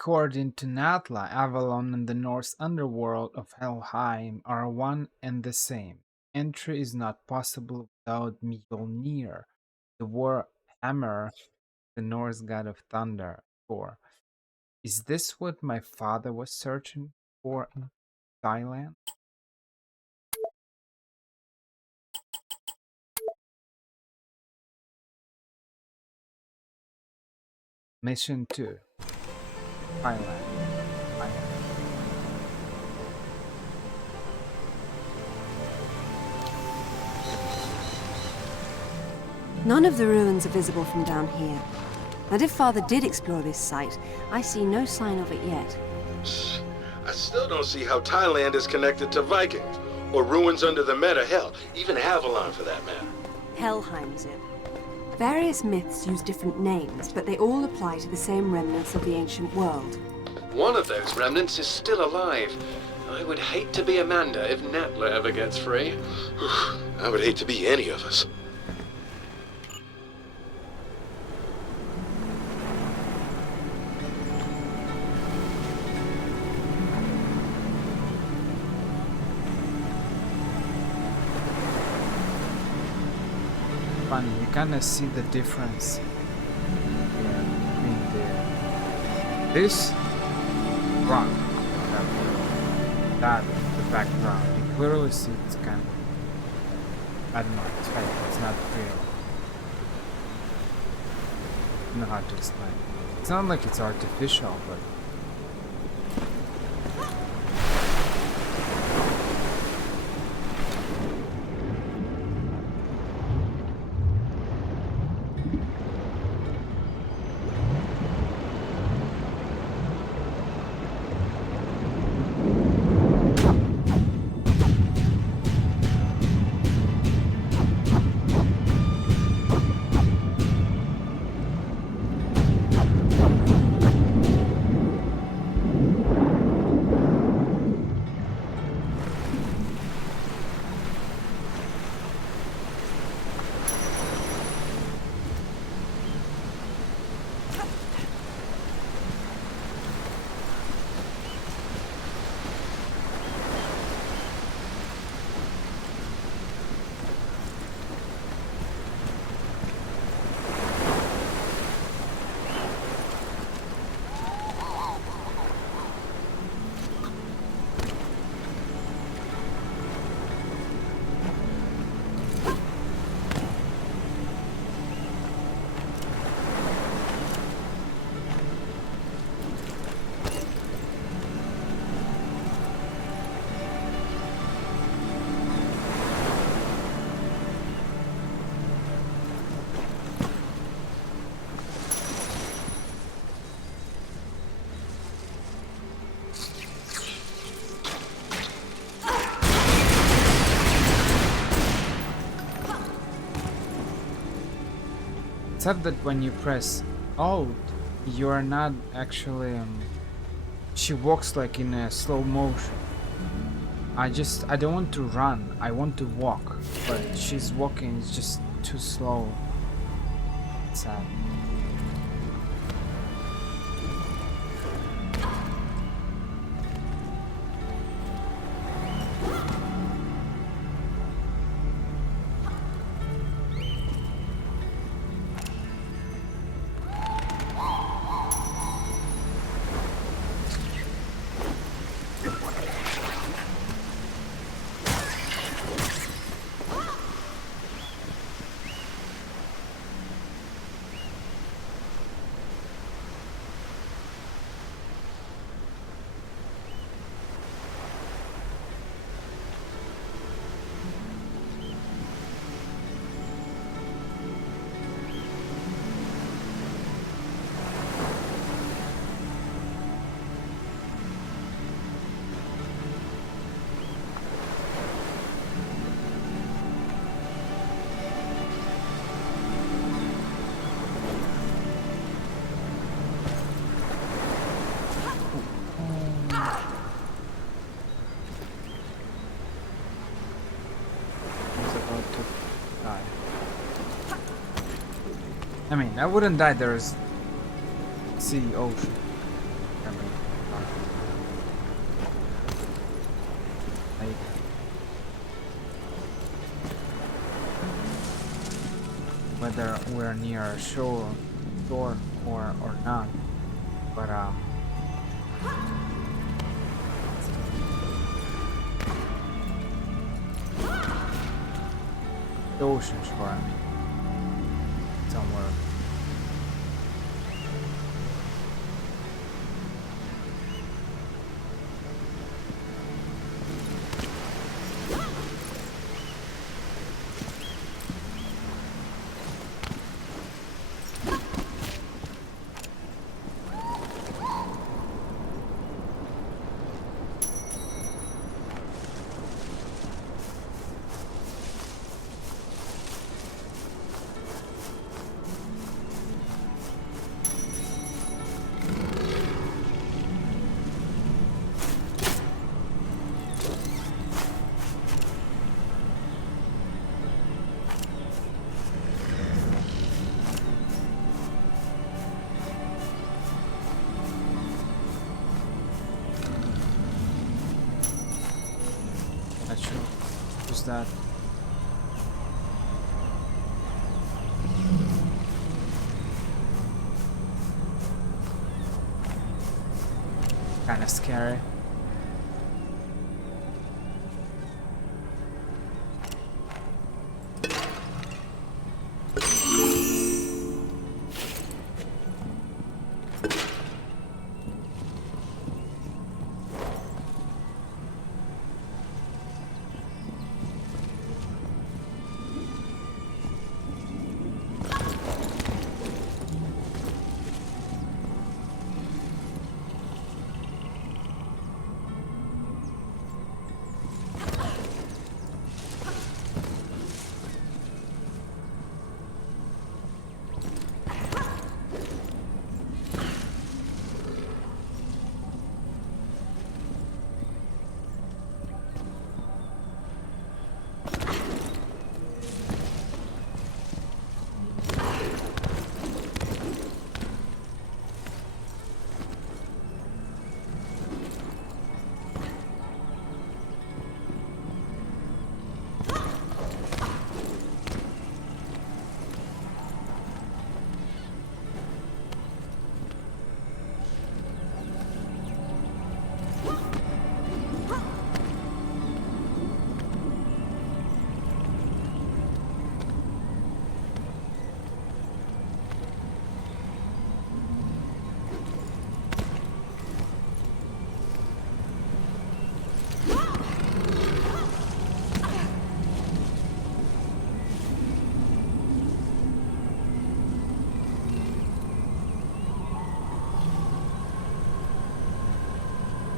According to Natla, Avalon and the Norse underworld of Helheim are one and the same. Entry is not possible without Mjolnir, the war hammer, the Norse god of thunder. Or is this what my father was searching for in Thailand? Mission 2, Thailand. None of the ruins are visible from down here. And if Father did explore this site, I see no sign of it yet. I still don't see how Thailand is connected to Vikings, or ruins under the Meta, hell, even Avalon for that matter. Helheim's it. Various myths use different names, but they all apply to the same remnants of the ancient world. One of those remnants is still alive. I would hate to be Amanda if Natla ever gets free. I would hate to be any of us. Funny, you kind of see the difference here between this rock, that the background. You clearly see it's kind of, I don't know, it's fake, it's not real. I don't know how to explain. It's not like it's artificial, but except that when you press Alt, you are not actually. She walks like in a slow motion. I don't want to run. I want to walk, but she's walking. It's just too slow. It's sad. I mean, I wouldn't die. There's sea, ocean. whether we're near a shore or not. But the ocean shore, I mean, somewhere. Not sure. Who's that? Kinda scary.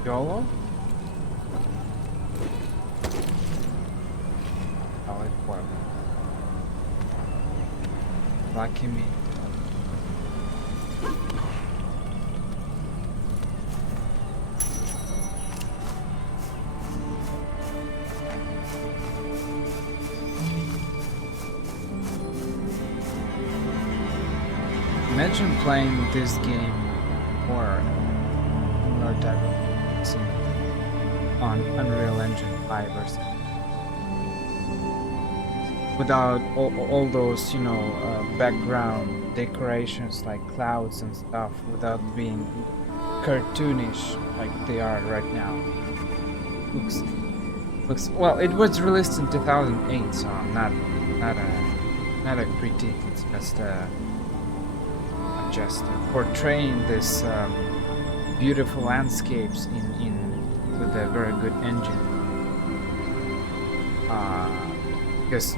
YOLO? Solid weapon. Lucky me. Imagine playing this game or similar type of scene on Unreal Engine 5 or something. Without all those, background decorations like clouds and stuff, without being cartoonish like they are right now. Looks well. It was released in 2008, so I'm not a critique. It's just portraying this beautiful landscapes in with a very good engine. Because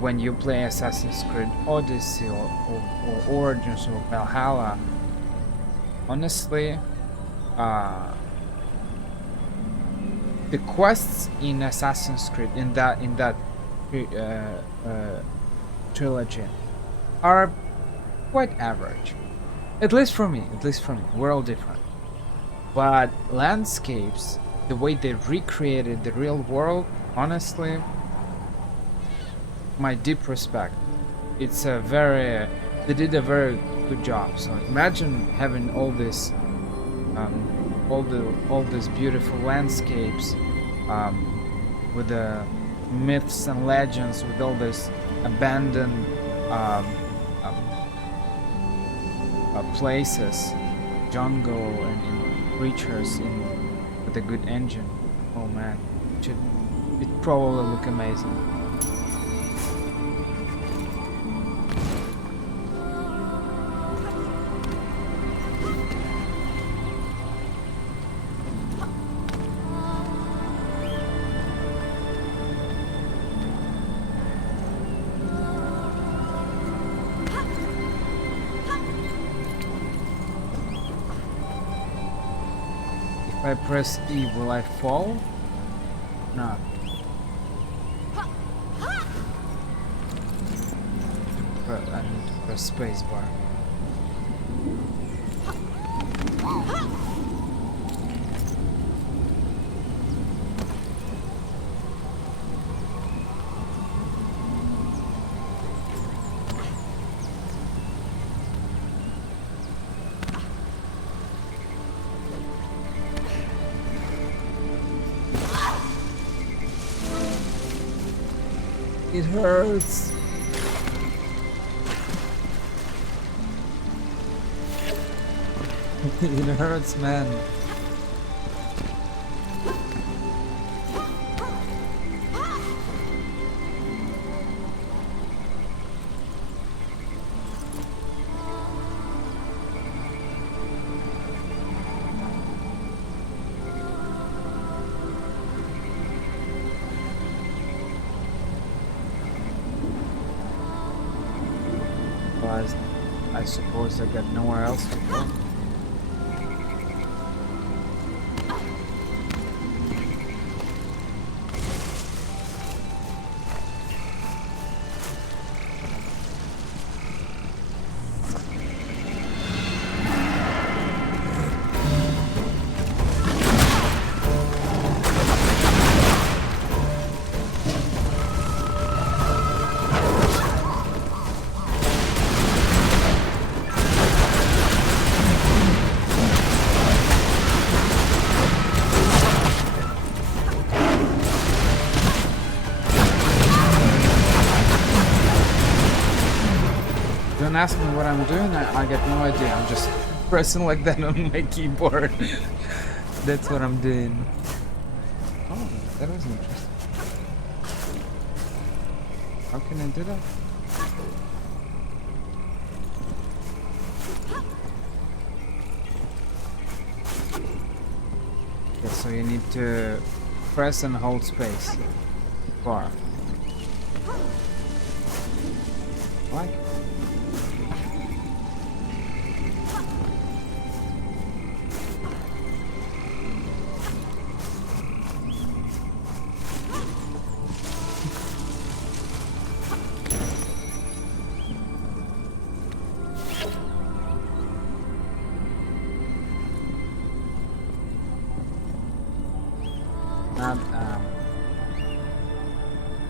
when you play Assassin's Creed Odyssey or Origins or Valhalla, honestly, the quests in Assassin's Creed in that trilogy are quite average. At least for me. We're all different. But landscapes, the way they recreated the real world, honestly, my deep respect. It's a very, they did a very good job. So imagine having all this, all these beautiful landscapes, with the myths and legends, with all this abandoned um, um, places, jungle, and creatures in with a good engine. Oh man, should it probably look amazing. If I press E, will I fall? No. But I need to press spacebar. It hurts. It hurts, man. But I suppose I got nowhere else to go. Don't ask me what I'm doing, I get no idea. I'm just pressing like that on my keyboard. That's what I'm doing. Oh, that was interesting. How can I do that? Okay, so you need to press and hold space bar. Like?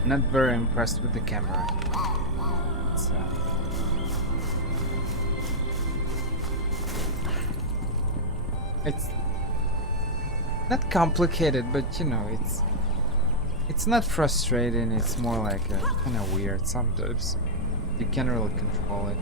Not very impressed with the camera. It's not complicated, but you know, it's not frustrating. It's more like kind of weird sometimes. You can't really control it.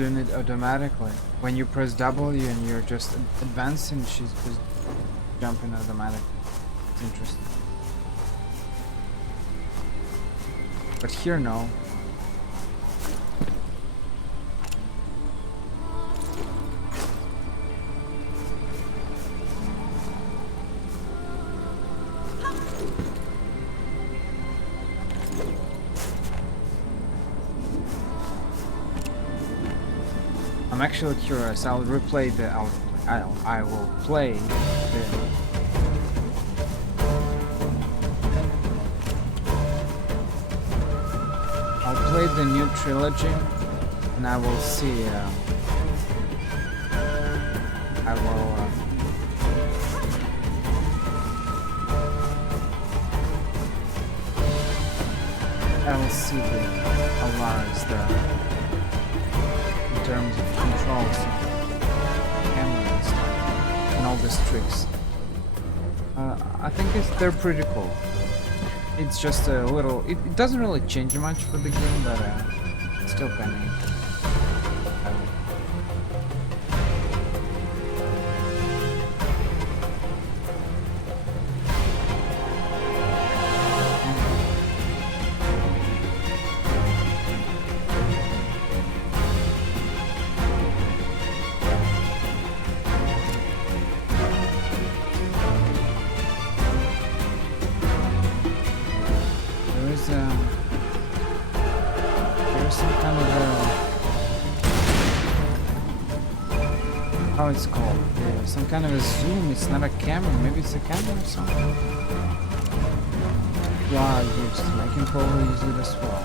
doing it automatically. When you press W and you're just advancing, she's just jumping automatically. It's interesting. But here, no. I'm actually curious. I'll replay the. I will play the. I'll play the new trilogy, and I will see. I will. I will see the alarms there. In terms of controls, camera and stuff, and all these tricks. I think they're pretty cool. It's just a little. It doesn't really change much for the game, but it's still kind of. There's some kind of how it's called? Some kind of a zoom. It's not a camera. Maybe it's a camera or something. Yeah, I used it. I can probably use it as well.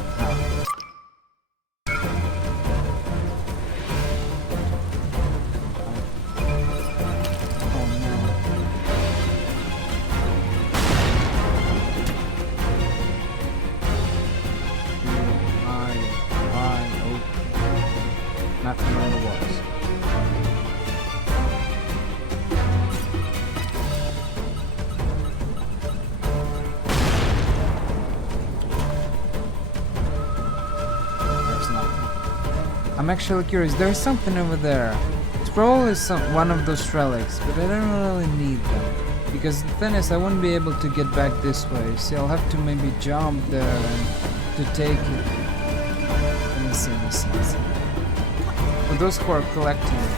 Nothing really works. There's nothing. I'm actually curious. There's something over there. It's probably one of those relics, but I don't really need them. Because the thing is, I won't be able to get back this way. See, I'll have to maybe jump there and to take it. Let me see. For those who are collecting them,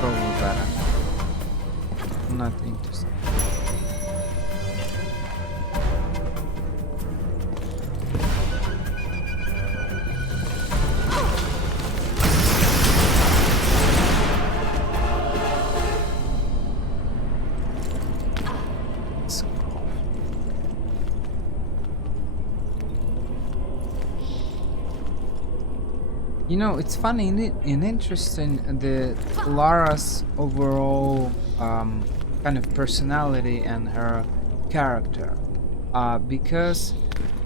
probably better. I'm not interested. You know, it's funny and interesting the Lara's overall kind of personality and her character, because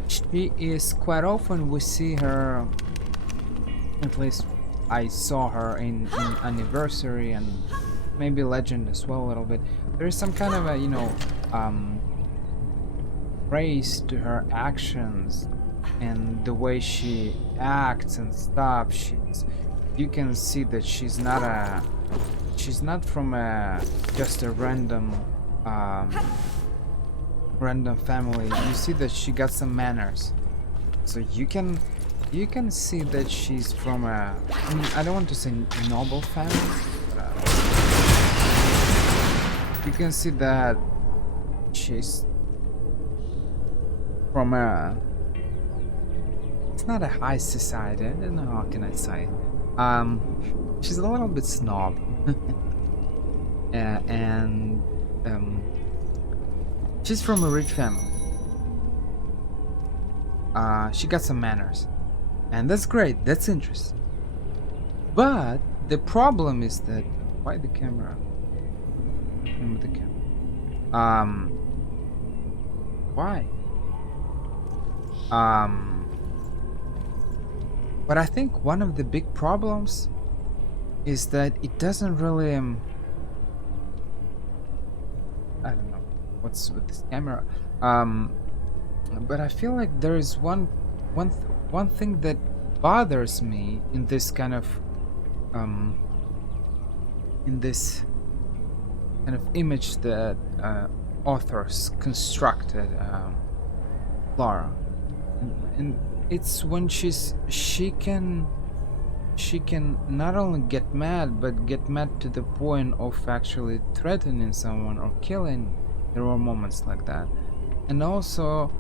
she is quite often we see her. At least I saw her in Anniversary and maybe Legend as well a little bit. There is some kind of a praise to her actions and the way she acts and stuff. You can see that she's not from just a random family. You see that she got some manners, so you can see that she's from I mean, I don't want to say noble family, but you can see that she's from it's not a high society. I don't know how can I say. She's a little bit snob, and she's from a rich family. She got some manners, and that's great. That's interesting. But the problem is that why the camera? With the camera. Why? But I think one of the big problems is that it doesn't really I don't know what's with this camera. But I feel like there is one thing that bothers me in this kind of um, in this kind of image that authors constructed Laura, and it's when she can not only get mad, but get mad to the point of actually threatening someone or killing. There were moments like that, and also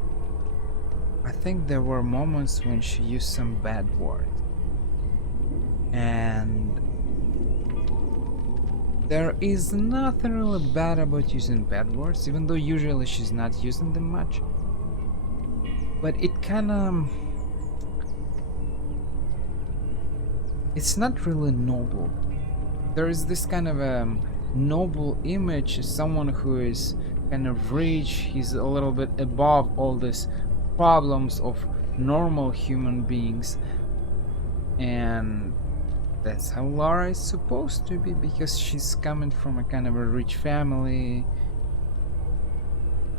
I think there were moments when she used some bad words, and there is nothing really bad about using bad words, even though usually she's not using them much. But it kinda... it's not really noble. There is this kind of a noble image as someone who is kind of rich, he's a little bit above all these problems of normal human beings, and that's how Laura is supposed to be, because she's coming from a kind of a rich family.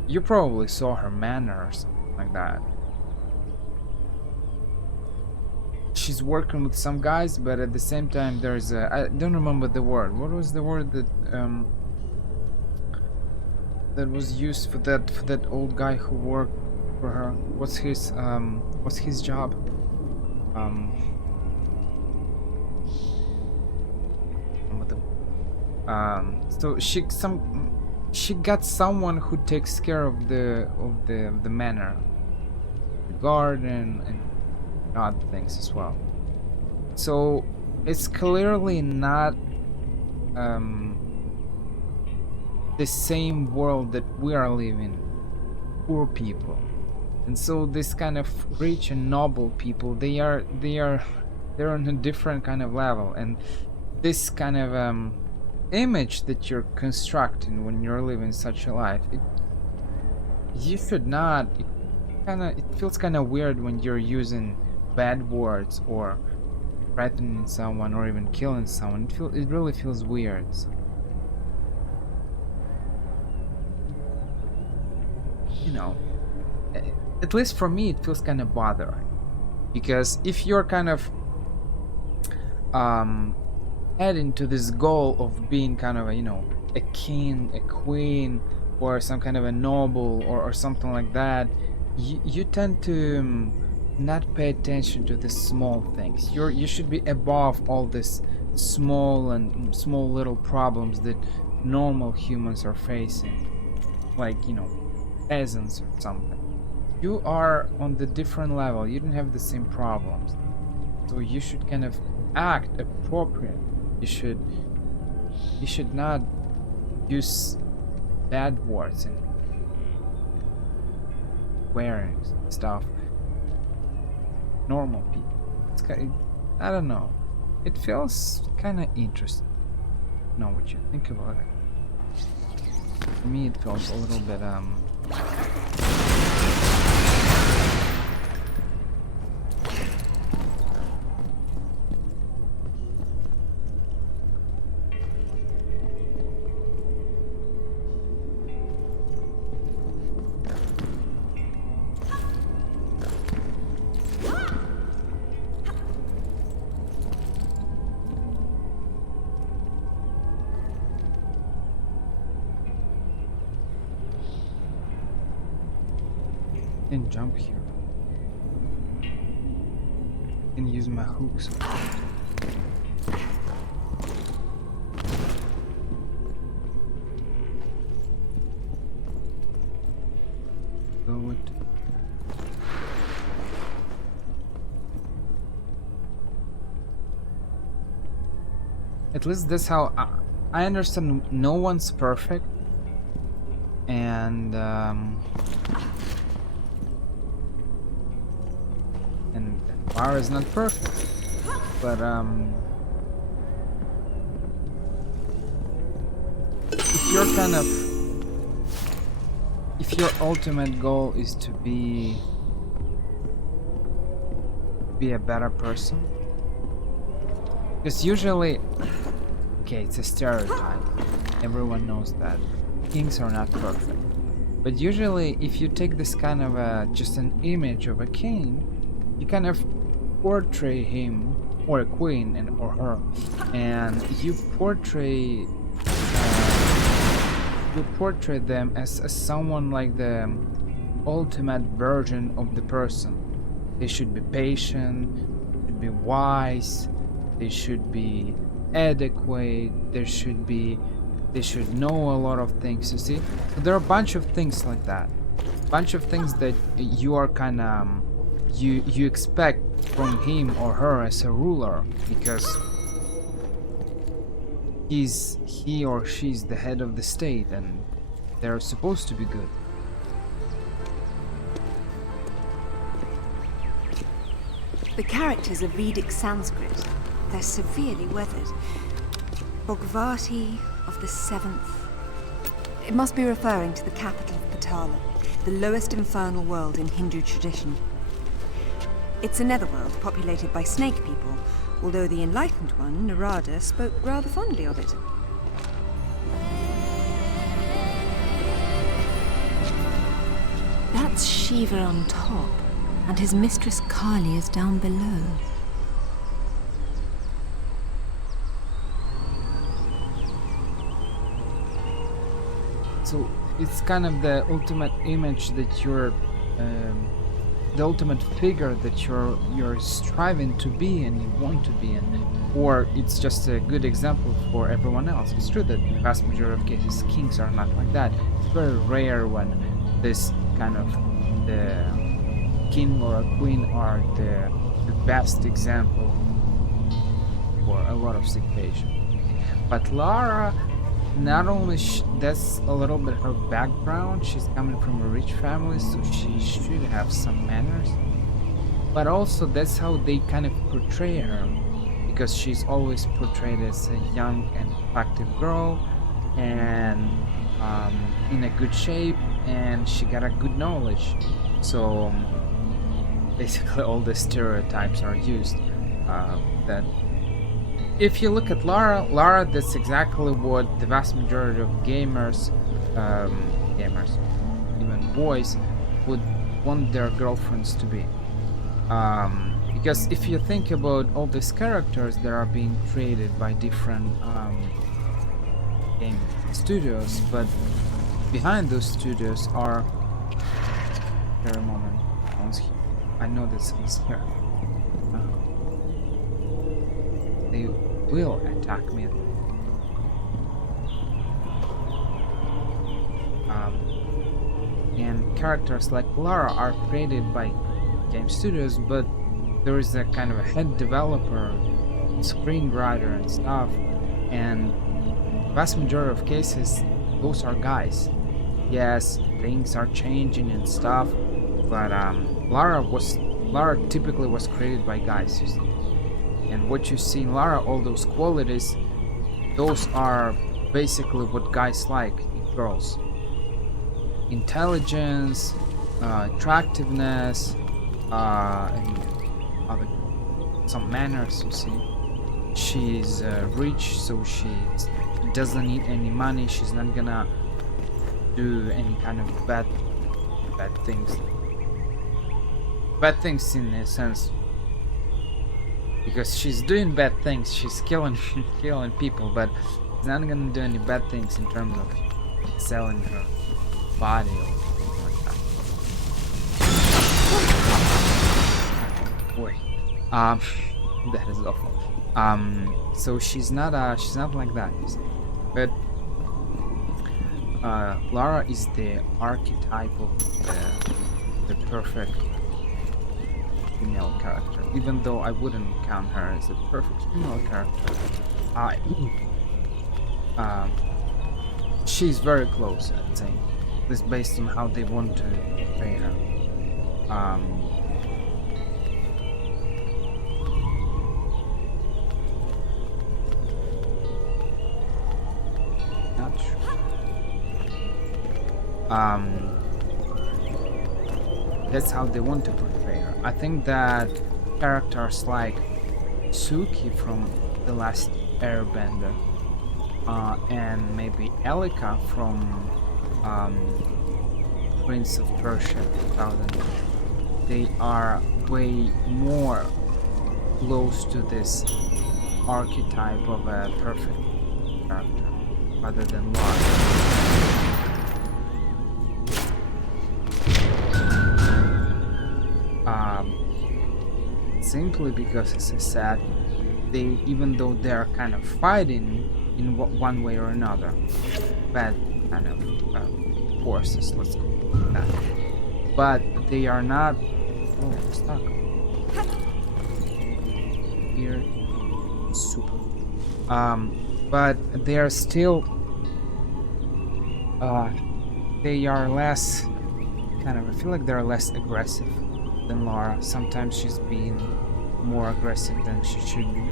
You probably saw her manner or something like that. She's working with some guys, but at the same time there's a... I don't remember the word. What was the word that that was used for that old guy who worked for her? What's his job? What the... so she got someone who takes care of the manor, the garden, and other things as well. So it's clearly not the same world that we are living, poor people. And so this kind of rich and noble people, they're on a different kind of level. And this kind of image that you're constructing when you're living such a life, you should not... it feels kind of weird when you're using bad words or threatening someone or even killing someone. It really feels weird. So, you know, at least for me it feels kind of bothering, because if you're kind of heading to this goal of being kind of a king, a queen, or some kind of a noble, or something like that, you tend to not pay attention to the small things. You should be above all this small little problems that normal humans are facing, like peasants or something. You are on the different level. You don't have the same problems, so you should kind of act appropriate. You should not use bad words and wearing stuff normal people. I don't know. It feels kind of interesting. Know what you think about it. For me, it feels a little bit can jump here. Can use my hooks. Go it. At least that's how I understand. No one's perfect, and Bar is not perfect, but if your ultimate goal is to be a better person, because usually, okay, it's a stereotype, everyone knows that kings are not perfect, but usually if you take this kind of just an image of a king, you kind of portray him or a queen and or her, and you portray them as someone like the ultimate version of the person. They should be patient, should be wise, they should be adequate, they should know a lot of things, you see? So there are a bunch of things like that. Bunch of things that you are kinda you expect from him or her as a ruler, because he or she's the head of the state and they're supposed to be good. The characters are Vedic Sanskrit. They're severely weathered. Bhogavati of the 7th. It must be referring to the capital of Patala, the lowest infernal world in Hindu tradition. It's a netherworld populated by snake people, although the enlightened one, Narada, spoke rather fondly of it. That's Shiva on top, and his mistress Kali is down below. So it's kind of the ultimate image that you're the ultimate figure that you're striving to be and you want to be in, or it's just a good example for everyone else. It's true that in the vast majority of cases kings are not like that. It's very rare when this kind of the king or a queen are the best example for a lot of situations. But Lara, not only that's a little bit her background, she's coming from a rich family, so she should have some manners, but also that's how they kind of portray her, because she's always portrayed as a young and attractive girl and in a good shape, and she got a good knowledge. So basically all the stereotypes are used that if you look at Lara, that's exactly what the vast majority of gamers, even boys, would want their girlfriends to be. Because if you think about all these characters that are being created by different game studios, but behind those studios are... Here a moment, I know this is here. They will attack me. And characters like Lara are created by game studios, but there is a kind of a head developer, screenwriter and stuff, and vast majority of cases those are guys. Yes, things are changing and stuff, but Lara typically was created by guys, you see. And what you see in Lara, all those qualities, those are basically what guys like in girls. Intelligence, attractiveness, and some manners, you see. She's rich, so she doesn't need any money. She's not gonna do any kind of bad things. Bad things in a sense, because she's doing bad things. She's killing people, but she's not gonna do any bad things in terms of selling her body or something like that. Boy, that is awful. So she's not like that, you see. But Lara is the archetype of the perfect female character, even though I wouldn't count her as a perfect female character. She's very close, I'd say. This based on how they want to portray her. Not sure. That's how they want to portray her. I think that characters like Suki from The Last Airbender, and maybe Elika from Prince of Persia 2000, they are way more close to this archetype of a perfect character rather than Lara. Simply because, as I said, they, even though they are kind of fighting in one way or another, bad kind of forces, let's go with that, but they are not. Oh, I'm stuck here. Super. But they are still. They are less kind of. I feel like they're less aggressive than Lara. Sometimes she's being more aggressive than she should be.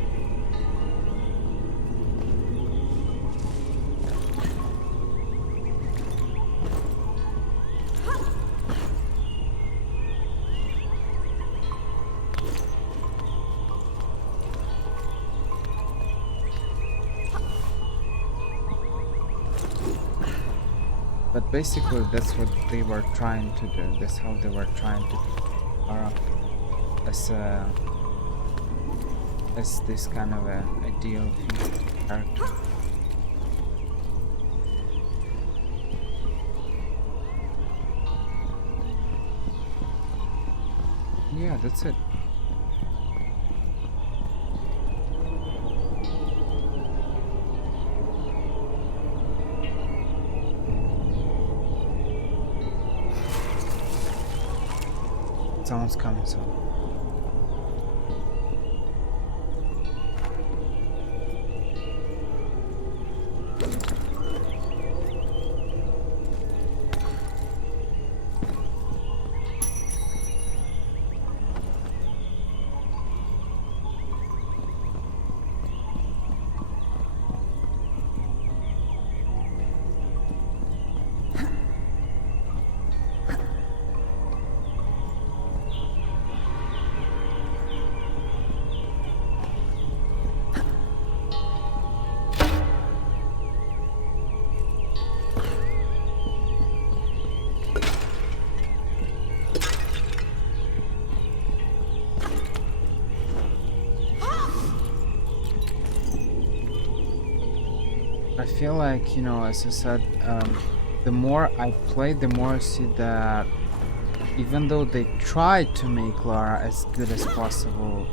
But basically, that's what they were trying to do. That's how they were trying to do Lara as this kind of a ideal female character. Yeah, that's it. Someone's coming, so. I feel like, you know, as I said, the more I play, the more I see that even though they try to make Lara as good as possible,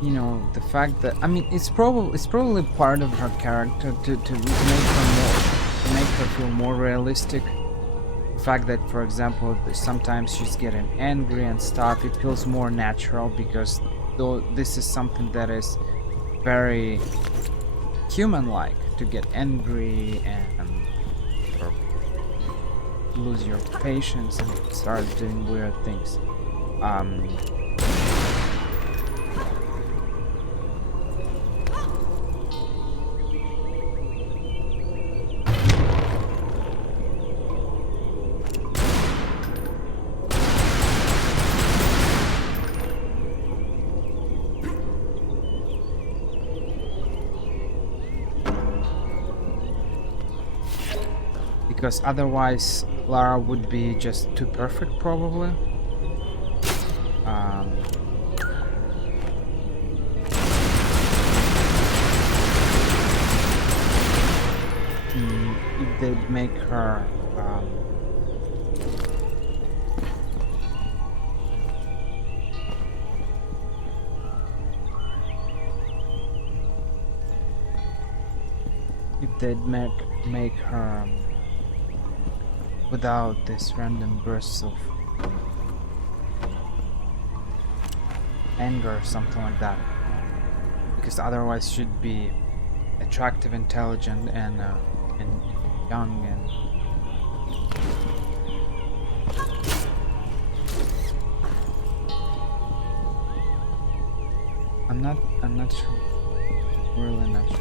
you know, the fact that, I mean, it's probably part of her character to make her feel more realistic. The fact that, for example, sometimes she's getting angry and stuff, it feels more natural because though this is something that is very human-like, to get angry and or lose your patience and start doing weird things. Because otherwise Lara would be just too perfect, probably. If they'd make her make her without this random bursts of anger or something like that, because otherwise she'd be attractive, intelligent, and young, and I'm not sure, really not sure.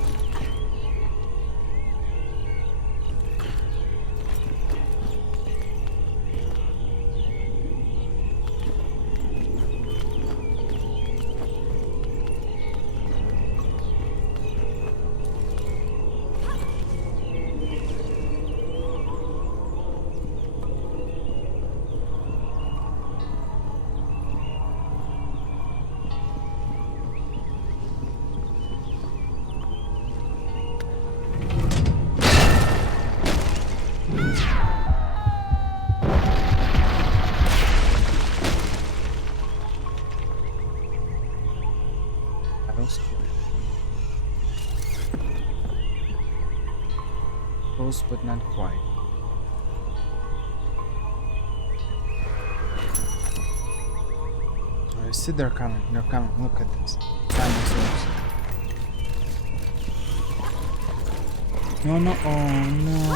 close, but not quite. Oh, you see, they're coming. They're coming. Look at this. Dinosaurs. No, no. Oh, no.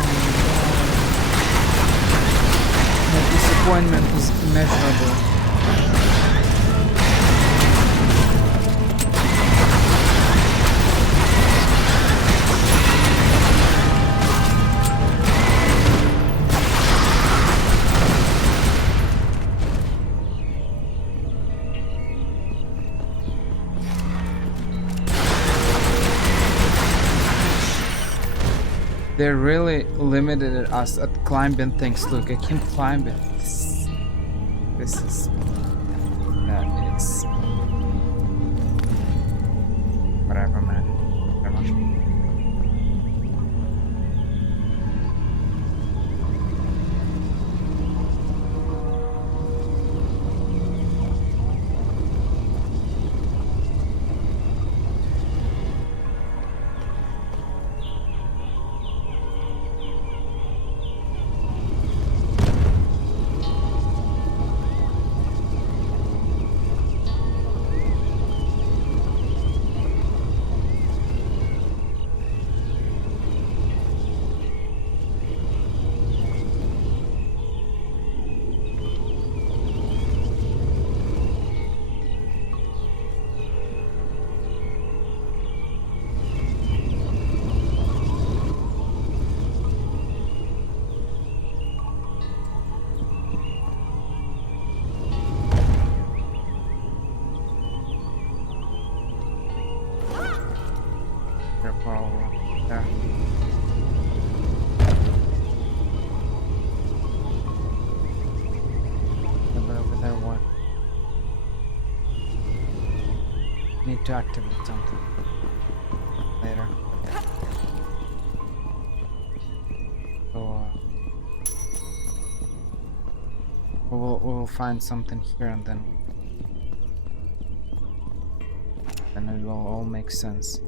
The disappointment is immeasurable. They really limited us at climbing things. Look, I can climb it. This is... That is... Whatever, man. Whatever. To activate something later. So we'll find something here, and then it will all make sense.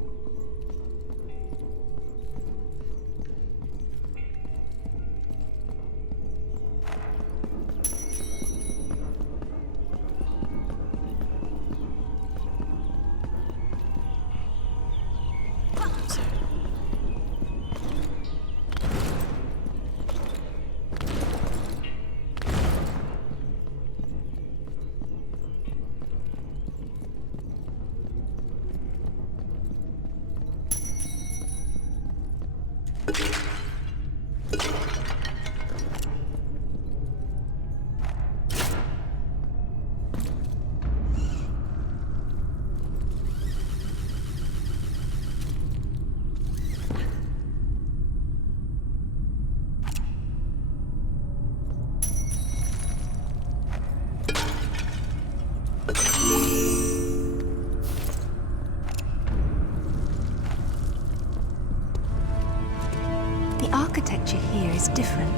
The architecture here is different.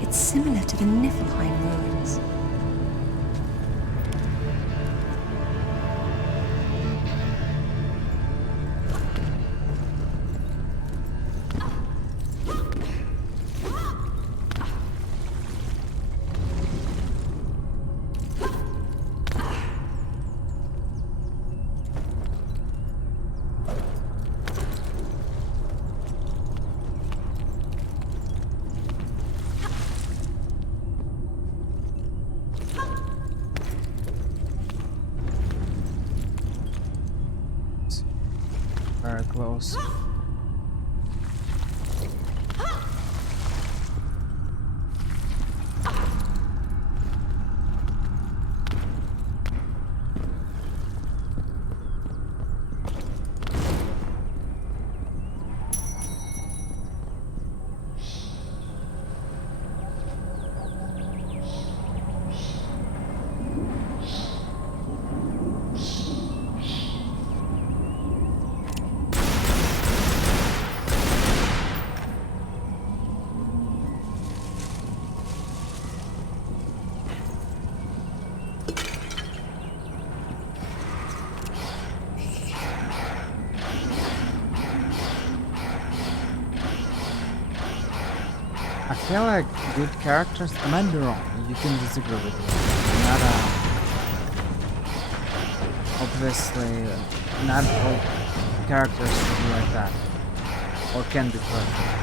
It's similar to the Niflheim ruins. Very close. feel like good characters. I might be wrong. You can disagree with me. Not obviously not all characters should be like that or can be perfect.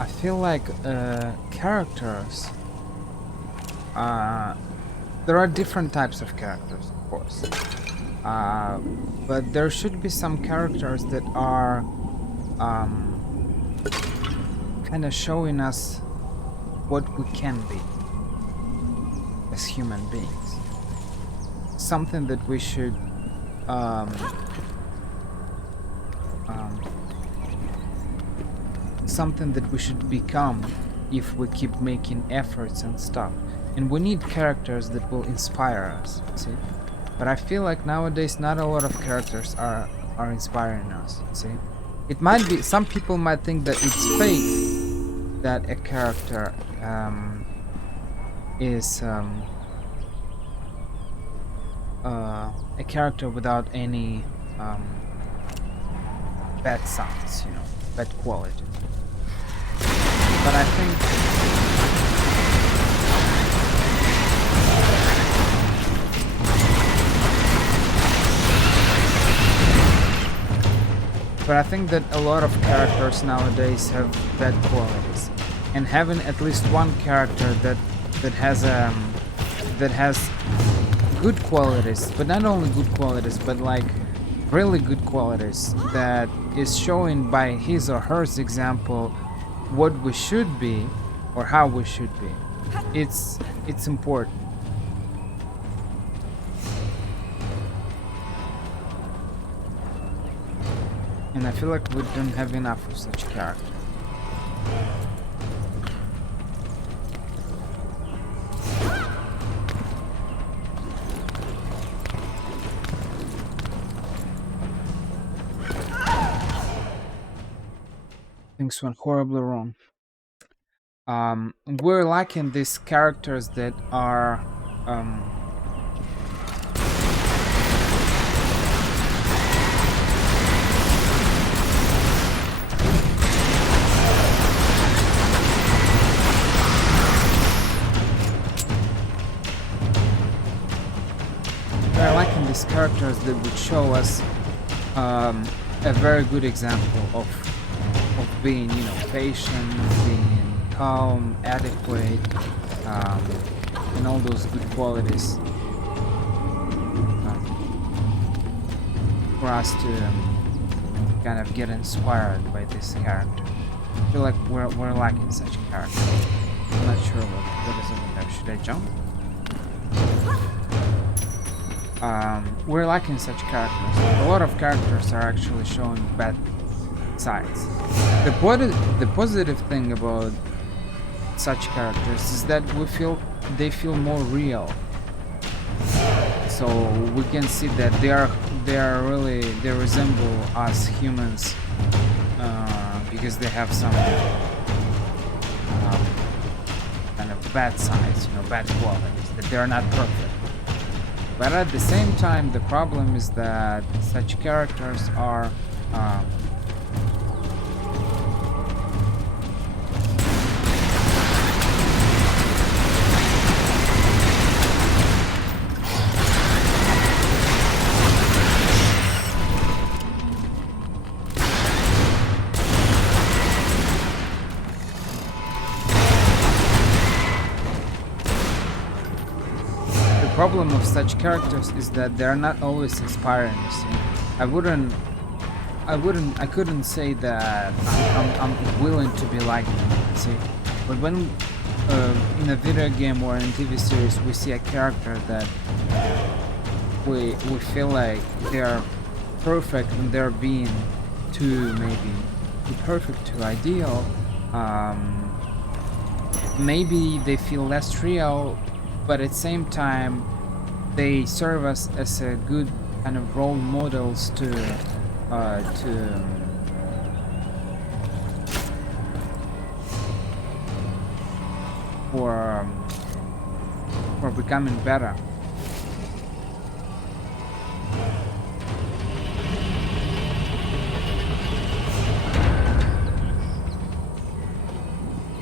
I feel like characters. There are different types of characters, of course, but there should be some characters that are kind of showing us what we can be as human beings. Something that we should something that we should become if we keep making efforts and stuff. And we need characters that will inspire us, see? But I feel like nowadays not a lot of characters are inspiring us, see? It might be, some people might think that it's fake that a character is a character without any bad sides, you know, bad quality. But I think that a lot of characters nowadays have bad qualities, and having at least one character that has good qualities, but not only good qualities, but like really good qualities, that is showing by his or her example what we should be or how we should be. It's important. And I feel like we don't have enough of such characters. Things went horribly wrong. We're lacking these characters that are characters that would show us a very good example of being, you know, patient, being calm, adequate, and all those good qualities for us to kind of get inspired by this character. I feel like we're lacking such characters. I'm not sure what is over there. Should I jump? We're lacking such characters. A lot of characters are actually showing bad sides. The positive thing about such characters is that they feel more real. So we can see that they resemble us humans because they have some kind of bad sides, you know, bad qualities, that they're not perfect. But at the same time, the problem is that such characters are the problem of such characters is that they're not always inspiring, you see. I couldn't say that I'm willing to be like them, see. But when in a video game or in a TV series we see a character that we feel like they're perfect and they're being too perfect to ideal, maybe they feel less real, but at the same time they serve us as a good kind of role models to for um, for becoming better.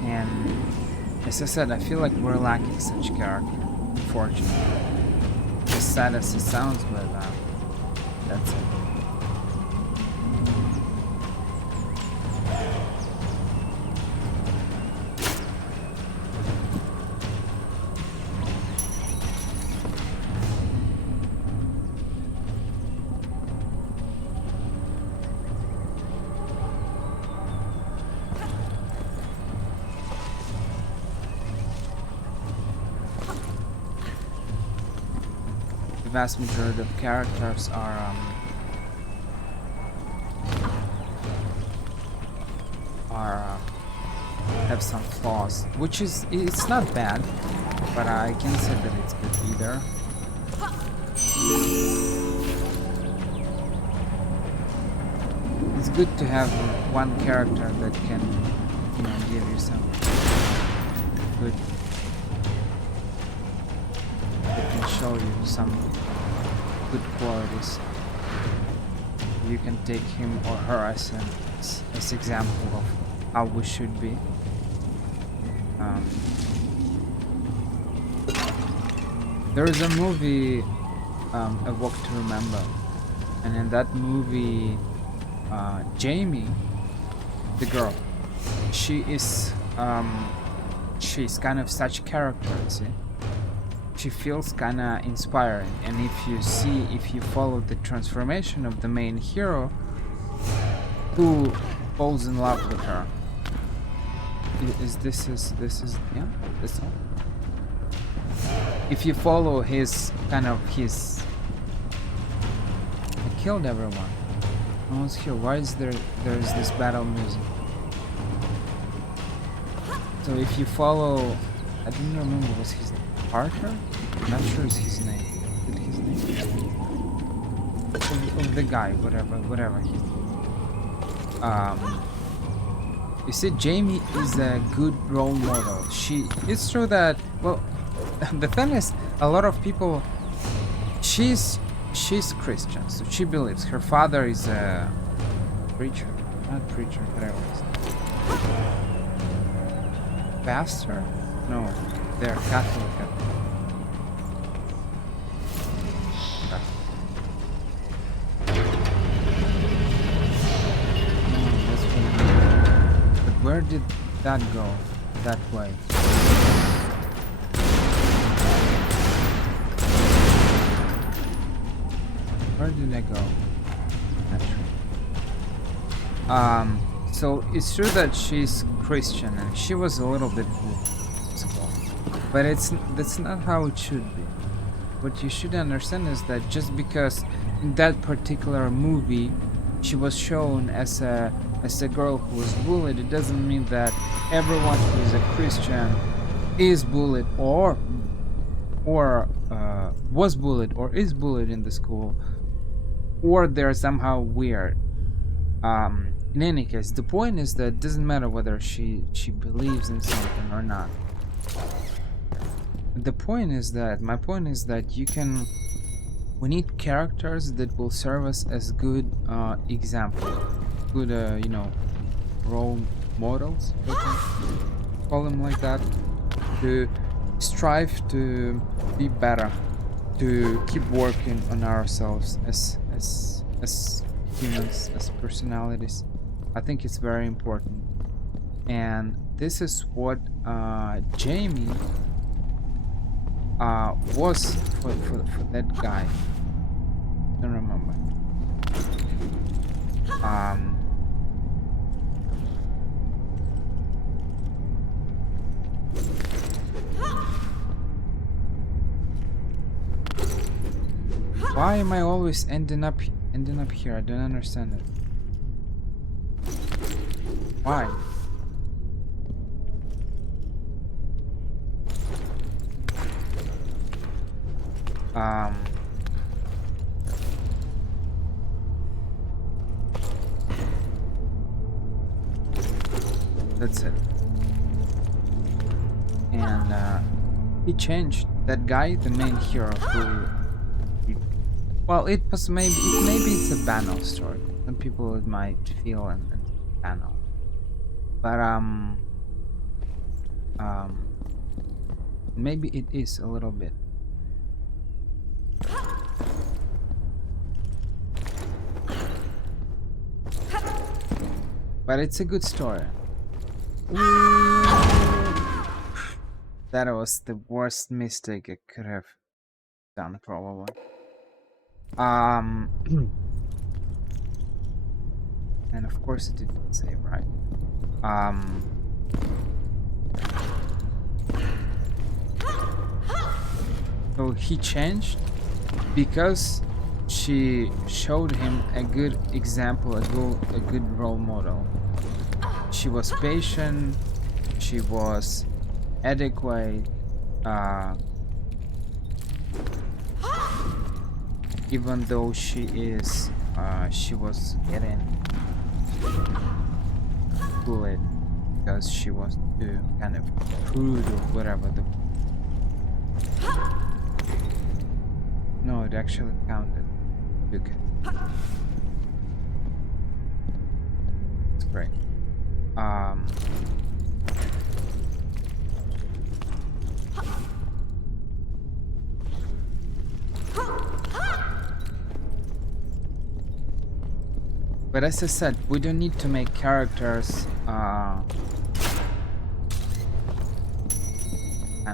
And as I said, I feel like we're lacking such character, unfortunately. As sad as it sounds, but that's it. The vast majority of characters are have some flaws, which is it's not bad, but I can't say that it's good either. It's good to have one character that can, you know, give you some good, that can show you some good qualities. You can take him or her as example of how we should be. There is a movie, A Walk to Remember, and in that movie, Jamie, the girl, she's kind of such character, see? She feels kind of inspiring, and if you follow the transformation of the main hero, who falls in love with her. This is yeah, this all. If you follow his I killed everyone. No one's here. Why is there's this battle music? So if you follow, I didn't remember, was his name Parker? I'm not sure it's his name. Is it his name? Of the guy, whatever his you see, Jamie is a good role model. It's true that, well, the thing is, a lot of people, she's Christian, so she believes her father is a preacher, not preacher, whatever it is. Pastor? No, they're Catholic. Where did that go? That way. Where did I go? Not sure. So it's true that she's Christian and she was a little bit visible, but that's not how it should be. What you should understand is that just because in that particular movie she was shown as a girl who was bullied, it doesn't mean that everyone who is a Christian is bullied or was bullied or is bullied in the school, or they're somehow weird. In any case, the point is that it doesn't matter whether she believes in something or not. My point is that we need characters that will serve us as good example, good role models, we can call them like that, to strive to be better, to keep working on ourselves as humans, as personalities. I think it's very important, and this is what Jamie was for that guy. I don't remember. Why am I always ending up here? I don't understand it. Why? Um, that's it. And he changed that guy, the main hero, who well, maybe it's a banal story. Some people it might feel and banal, but um maybe it is a little bit. But it's a good story. That was the worst mistake I could have done, probably. Um, and of course it didn't save, right? Um, so he changed because she showed him a good example, a good role model. She was patient. She was adequate. Uh, even though she was getting bullied because she was too kind of prude or whatever. No, it actually counted. Okay, it's great. Um. But as I said, we don't need to make characters kind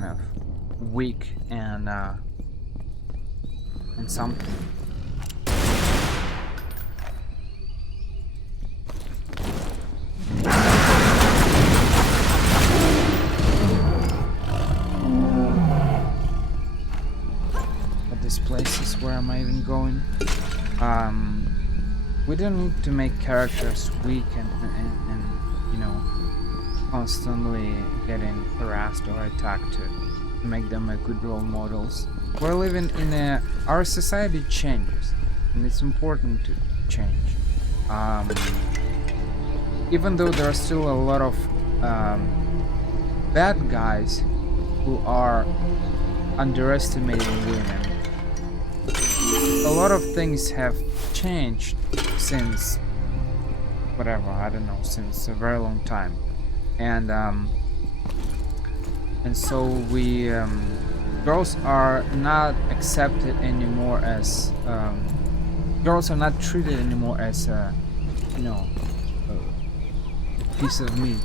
of weak and something. But this place is where am I even going? We don't need to make characters weak and you know, constantly getting harassed or attacked to make them a good role models. We're living in our society changes, and it's important to change. Even though there are still a lot of bad guys who are underestimating women, a lot of things have changed since whatever, I don't know, since a very long time. And so we girls are not accepted anymore as girls are not treated anymore as you know, a piece of meat,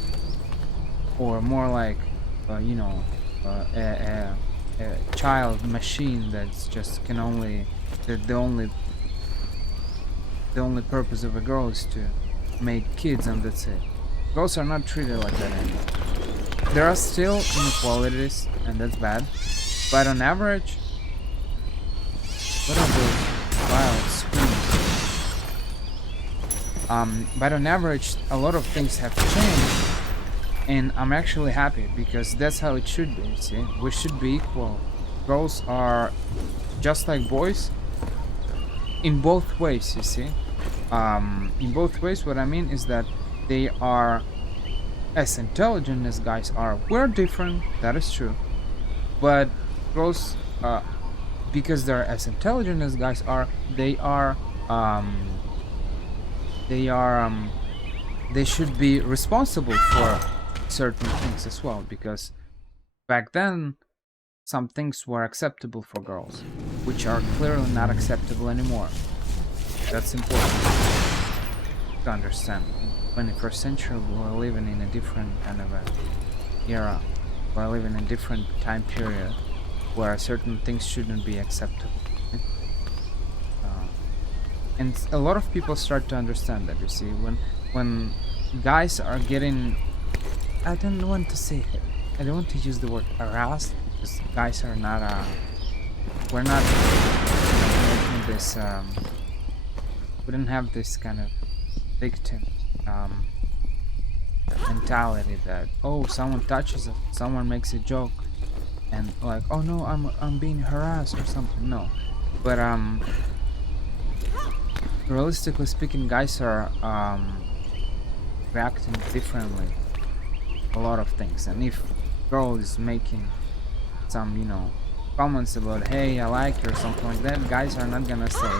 or more like you know, a child machine that's just can only that the only purpose of a girl is to make kids and that's it. Girls are not treated like that anymore. There are still inequalities and that's bad, but on average, what are those wild screams? But on average, a lot of things have changed, and I'm actually happy because that's how it should be. See, we should be equal. Girls are just like boys in both ways. You see, in both ways. What I mean is that they are as intelligent as guys are. We're different, that is true. But girls, because they're as intelligent as guys are, they should be responsible for certain things as well. Because back then, some things were acceptable for girls, which are clearly not acceptable anymore. That's important to understand. 21st century, we're living in a different kind of a era. We're living in a different time period where certain things shouldn't be acceptable. And a lot of people start to understand that. You see, when guys are getting, I don't want to say, I don't want to use the word harassed because guys are not. We're not making this. We don't have this kind of victim mentality that, oh, someone touches us, someone makes a joke, and like, oh no, I'm being harassed or something. No, but realistically speaking, guys are reacting differently a lot of things, and if girl is making some, comments about, hey, I like you or something like that, guys are not gonna say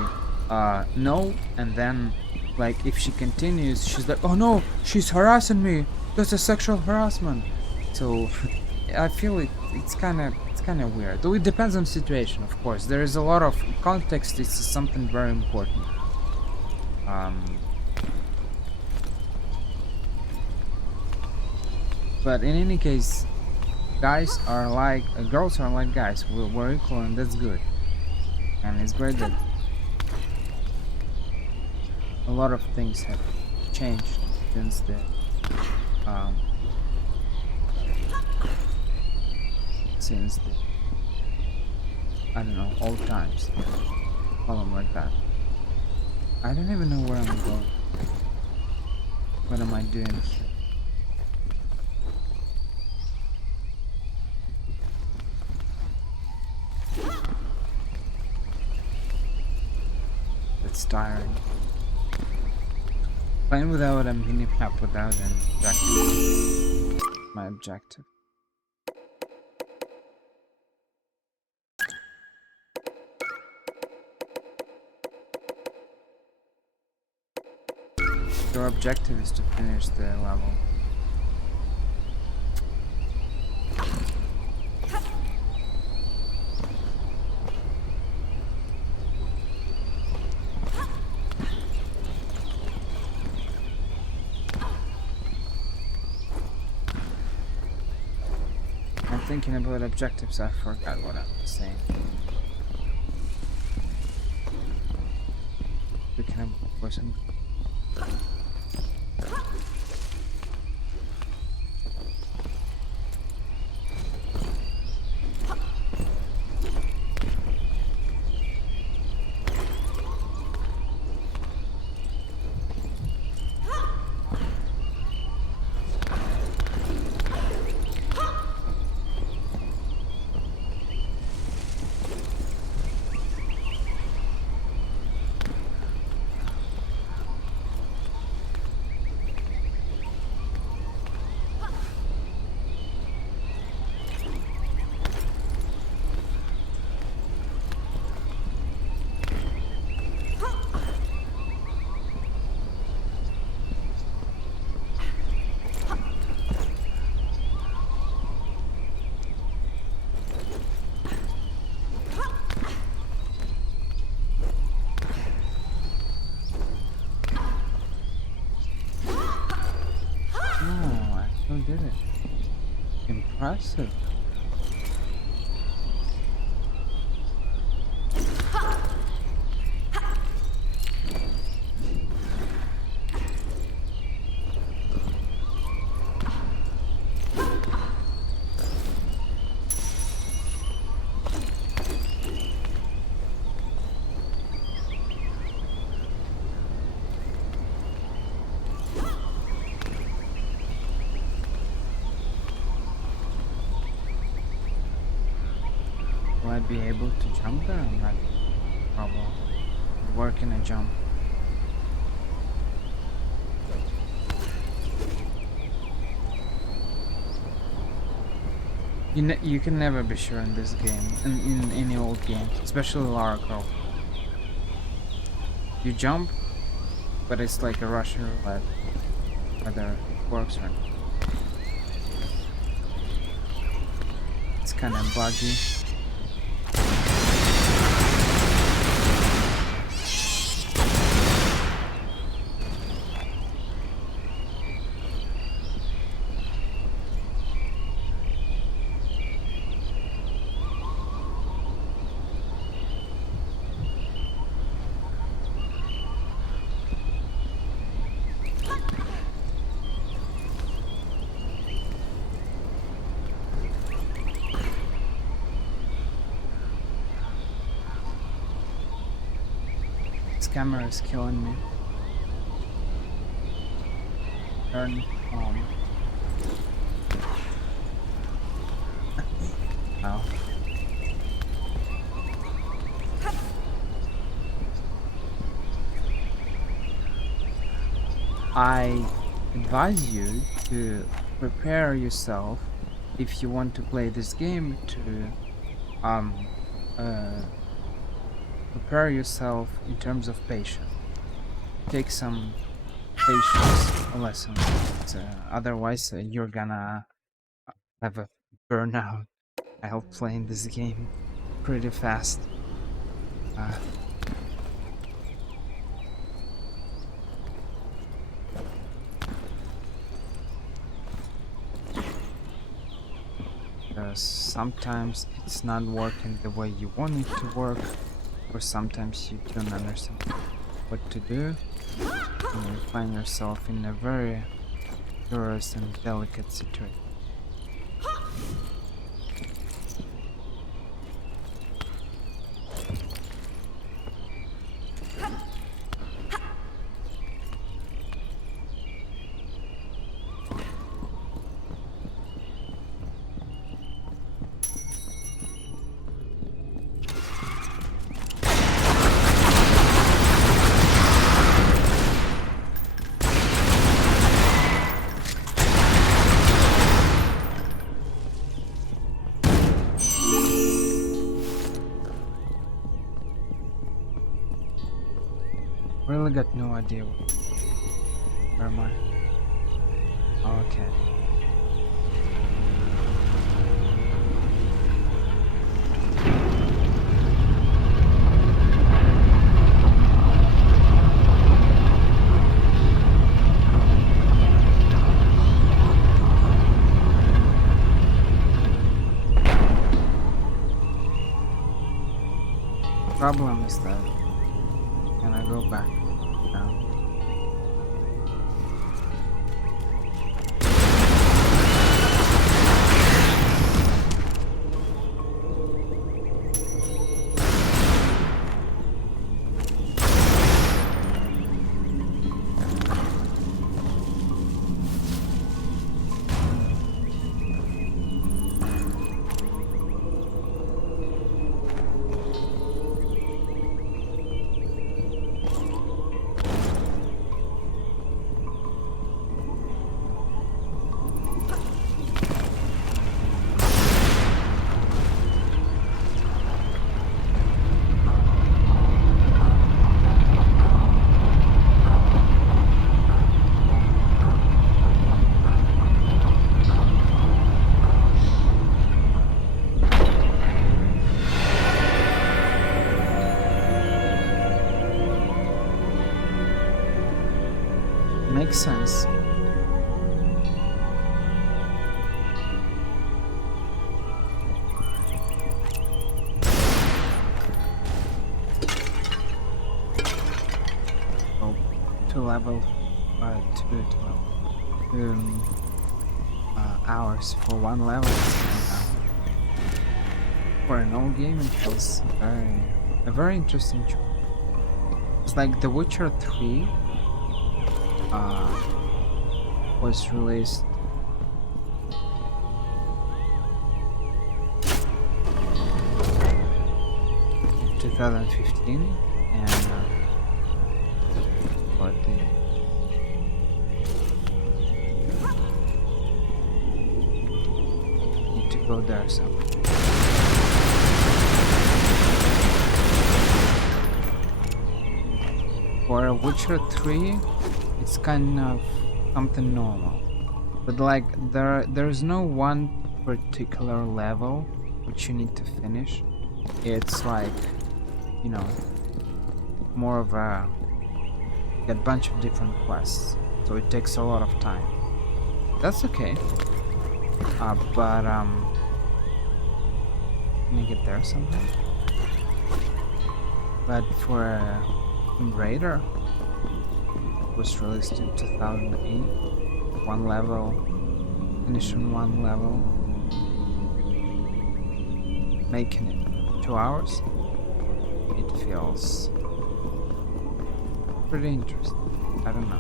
no, and then like if she continues, she's like, oh no, she's harassing me, that's a sexual harassment. So I feel it's kind of weird, though it depends on situation. Of course, there is a lot of context. This is something very important. um but in any case, guys are like girls are like guys. We're equal, and that's good. And it's great that a lot of things have changed since the um since the I don't know, old times, call them like that. I don't even know where I'm going. What am I doing here? It's tiring. Playing without a mini map, without an objective. My objective. Your objective is to finish the level. I'm thinking about objectives, I forgot what I was saying. Thinking about person. Oh, I actually did it. Impressive. Will I be able to jump there? I'm not. Probably. Where can I jump? You can never be sure in this game, in any old game, especially Lara Croft. You jump, but it's like a Russian roulette, whether it works or not. It's kind of buggy. This camera is killing me. Turn on. Wow. I advise you to prepare yourself if you want to play this game to um uh prepare yourself in terms of patience. Take some patience lessons. Otherwise, you're gonna have a burnout while playing this game pretty fast. Uh, because sometimes it's not working the way you want it to work, or sometimes you don't understand what to do, and you find yourself in a very curious and delicate situation. Really got no idea where am I? Okay. Problem is that can I go back down? Makes sense. Oh, two level, two hours for one level. For an old game, it feels a very interesting choice. It's like The Witcher 3 was released in 2015, and what the need to go there somewhere. For a Witcher 3, it's kind of something normal, but like there's no one particular level which you need to finish. It's like, you know, more of a bunch of different quests, so it takes a lot of time. That's okay. But can I get there somehow? But for Tomb Raider, was released in 2008. One level, finishing one level, making it 2 hours. It feels pretty interesting. I don't know.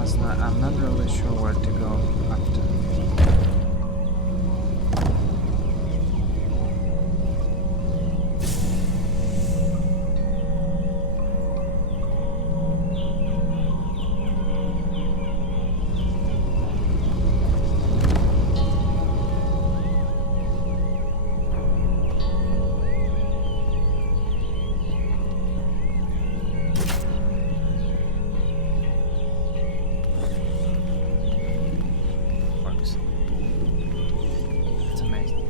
I'm not really sure where to go after. Works. It's amazing.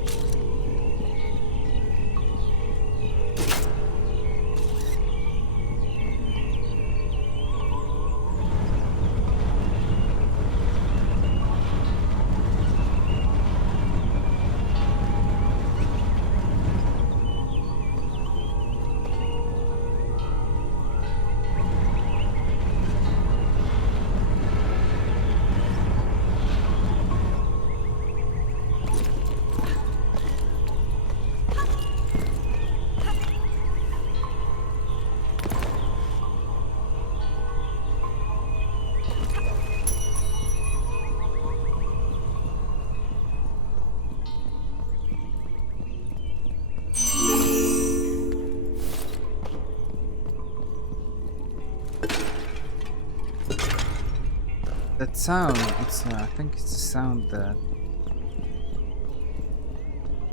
That sound, I think it's a sound that,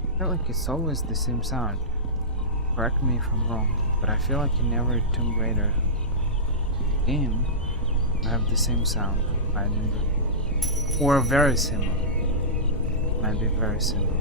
I feel like it's always the same sound. Correct me if I'm wrong, but I feel like in every Tomb Raider game, I have the same sound fighting, or very similar. Might be very similar.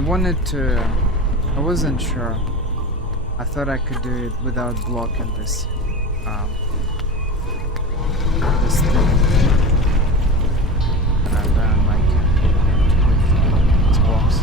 wanted to. I wasn't sure. I thought I could do it without blocking um, this thing. And I don't like it with this box.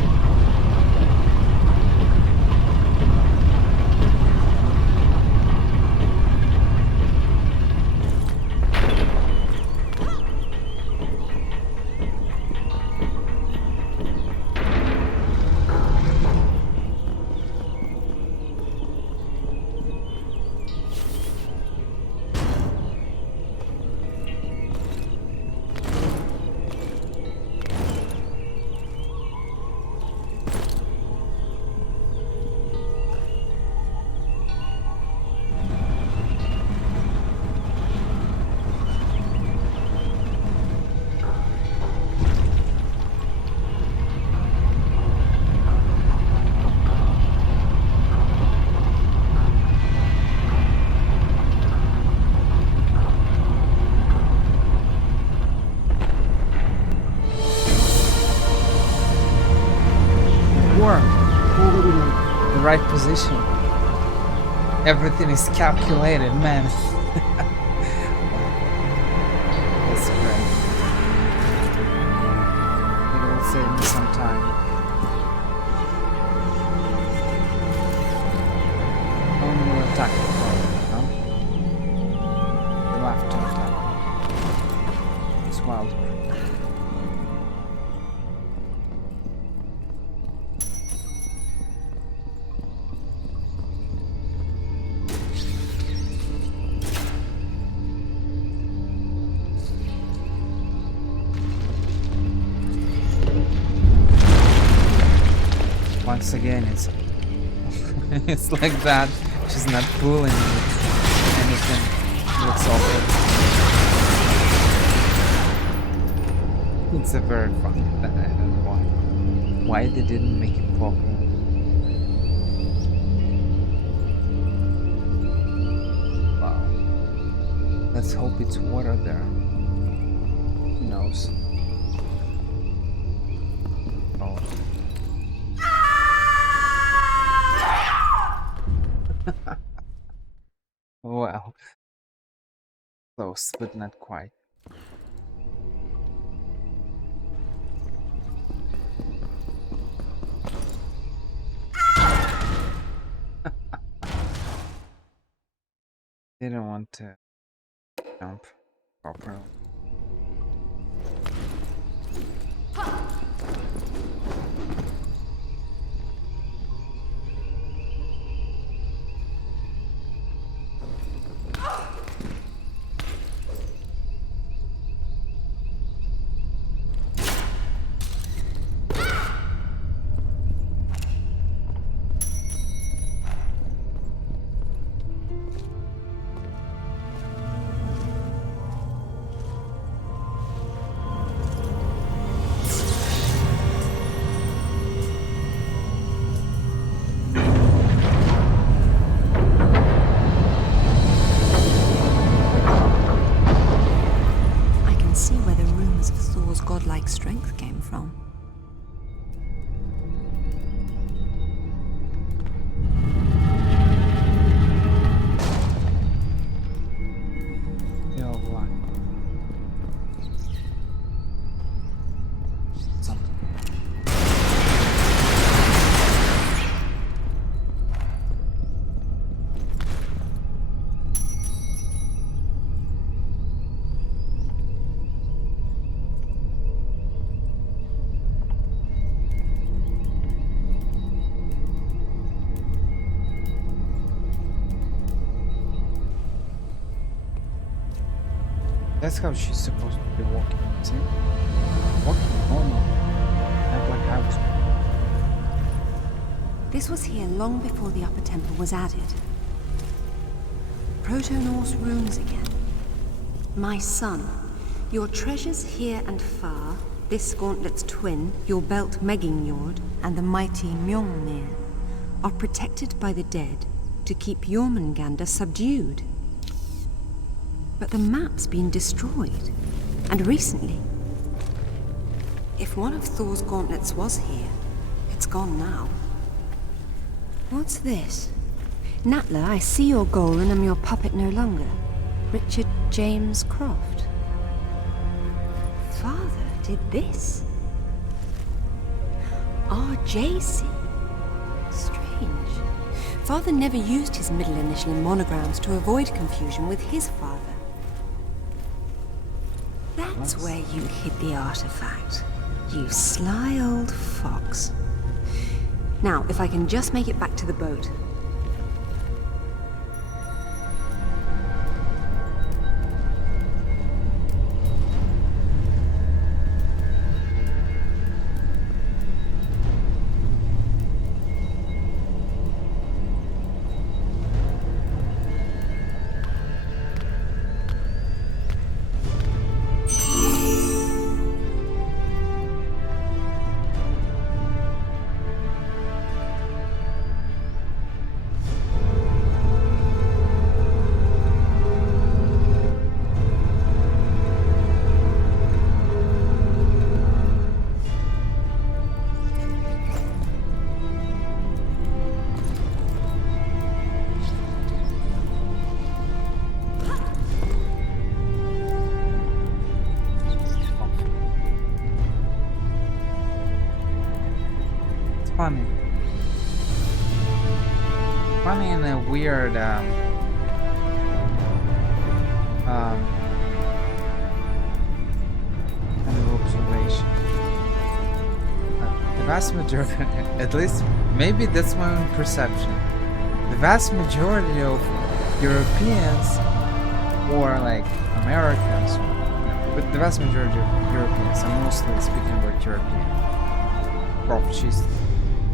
The right position. Everything is calculated, man. That's great. It will save me some time. Only attack the problem, no? You'll have to attack. It's wild. Once again, it's it's like that. She's not pulling anything. Looks awful. It's a very fun. I don't know why they didn't make it popular. Wow. Let's hope it's water there. Who knows? Oh. Well, close, but not quite. Didn't want to jump properly. Godlike strength came from. That's how she's supposed to be walking, see? Walking normal. Not like I was. This was here long before the upper temple was added. Proto-Norse runes again. My son, your treasures here and far, this gauntlet's twin, your belt Megingjord, and the mighty Mjolnir, are protected by the dead to keep Jormungandr subdued. But the map's been destroyed, and recently. If one of Thor's gauntlets was here, It's gone now. What's this? Natla, I see your goal and am your puppet no longer. Richard James Croft. Father did this? RJC? Strange. Father never used his middle initial in monograms to avoid confusion with his father. That's where you hid the artifact. You sly old fox. Now, if I can just make it back to the boat. Funny. Funny in a weird kind of observation. The vast majority, at least maybe that's my own perception. The vast majority of Europeans or like Americans, but the vast majority of Europeans, I'm mostly speaking about European. She's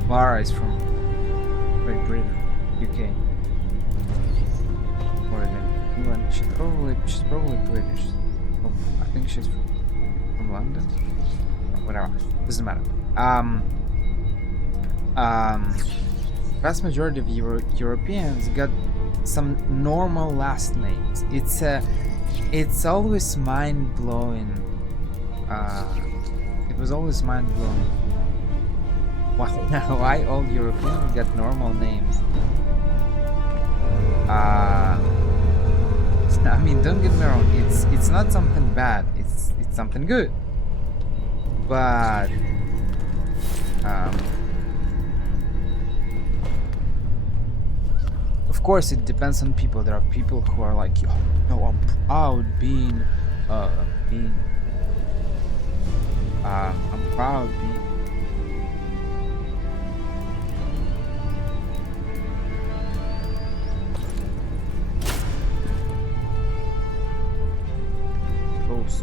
Lara is from Great Britain, UK, or even England. She's probably British. Oh, I think she's from London, or whatever. Doesn't matter. Vast majority of Europeans got some normal last names. It's always mind blowing. It was always mind blowing. Why all Europeans get normal names? I mean, don't get me wrong. It's not something bad. It's something good. But of course, it depends on people. There are people who are like, "Yo, no, I'm proud being, I'm proud being."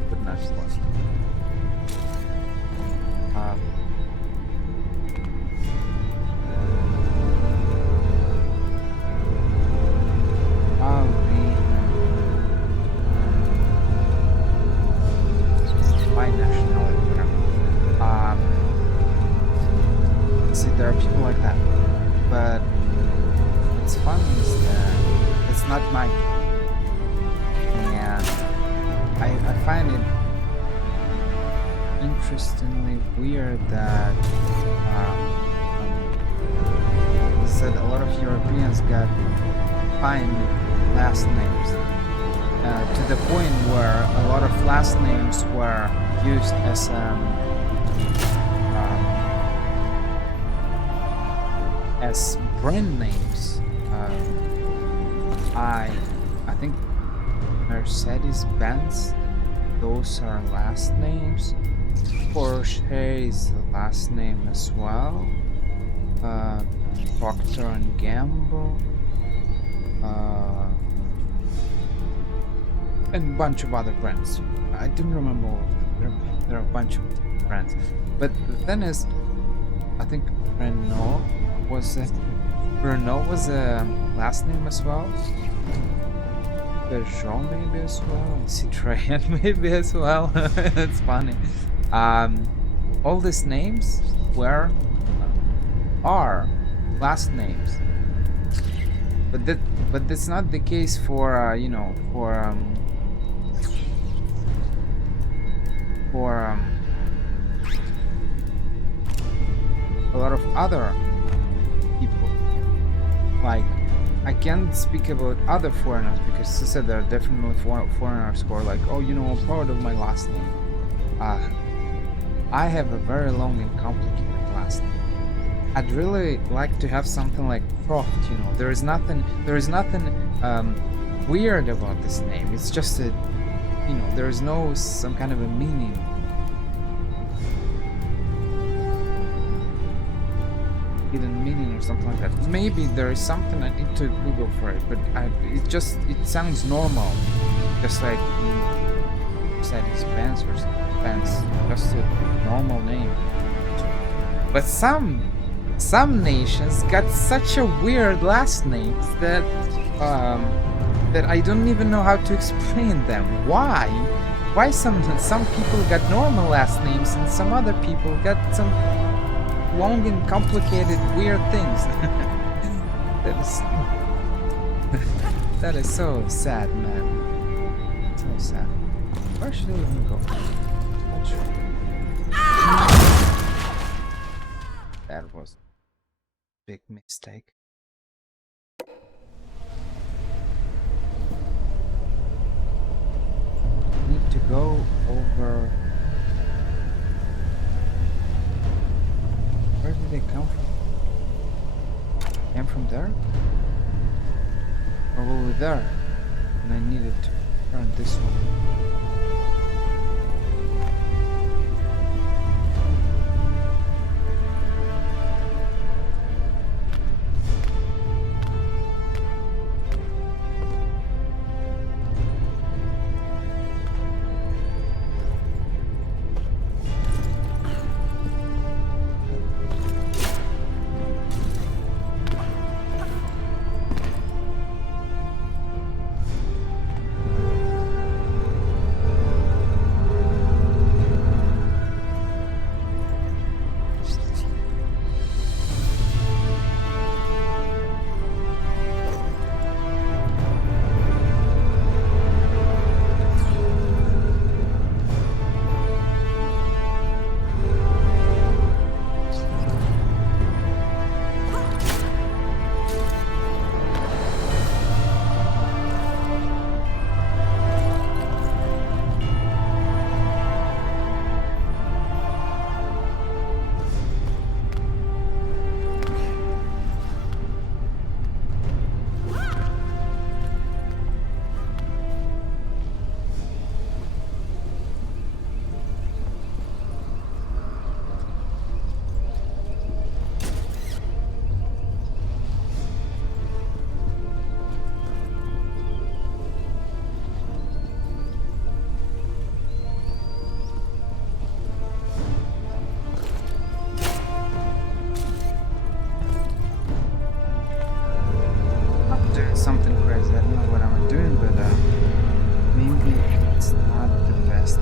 But not one. I'll be my nationality, whatever. See, there are people like that, but what's funny is that it's not my. I find it interestingly weird that said a lot of Europeans got fine last names to the point where a lot of last names were used as brand names. I think Mercedes-Benz, those are last names. Porsche is the last name as well. Procter and Gamble, and a bunch of other brands. I didn't remember all of them. There are a bunch of brands. But the thing is, I think Renault was a last name as well. Peugeot maybe as well, and Citroën maybe as well. It's funny. All these names are last names, but that's not the case for a lot of other people. Like, I can't speak about other foreigners because as I said, there are definitely foreigners who are like, oh, I'm proud of my last name. I have a very long and complicated last name. I'd really like to have something like Croft. There is nothing weird about this name. It's just that, there is no some kind of a meaning. Hidden meaning or something like that. Maybe there is something I need to Google for it, but it sounds normal. Just like Mercedes-Benz or Benz, just a normal name. But some nations got such a weird last names that I don't even know how to explain them. Why? Why some people got normal last names and some other people got some long and complicated weird things? That is so sad, man. So sad. Where should I even go? Not sure. That was a big mistake. Need to go over. Where did they come from? Came from there? Probably there. And I needed to turn this one. Something crazy. I don't know what I'm doing, but maybe it's not the best.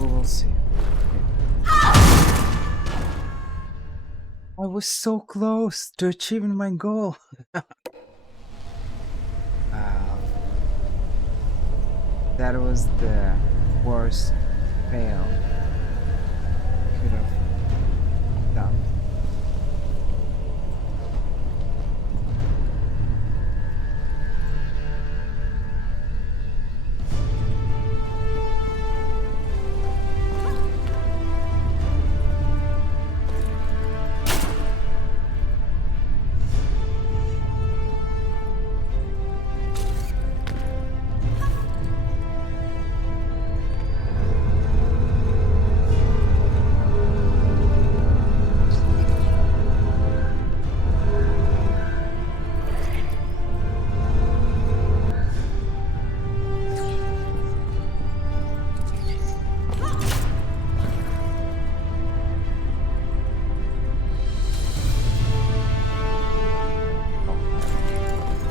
We will see. I was so close to achieving my goal. That was the worst fail could have done.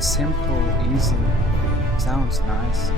Simple, easy, sounds nice.